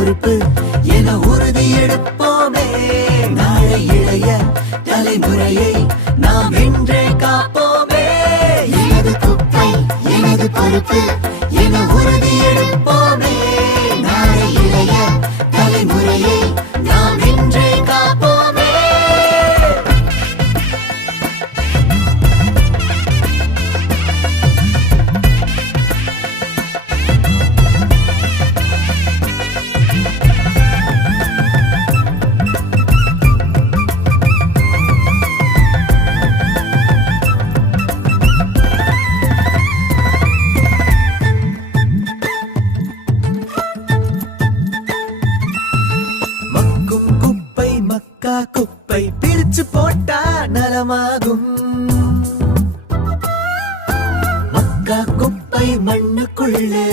பொறுப்பு என உறுதி எடுப்போமே. நாளை இளைய தலைமுறையை நாம் வென்றே காப்போமே. எனது குப்பை எனது பொறுப்பு என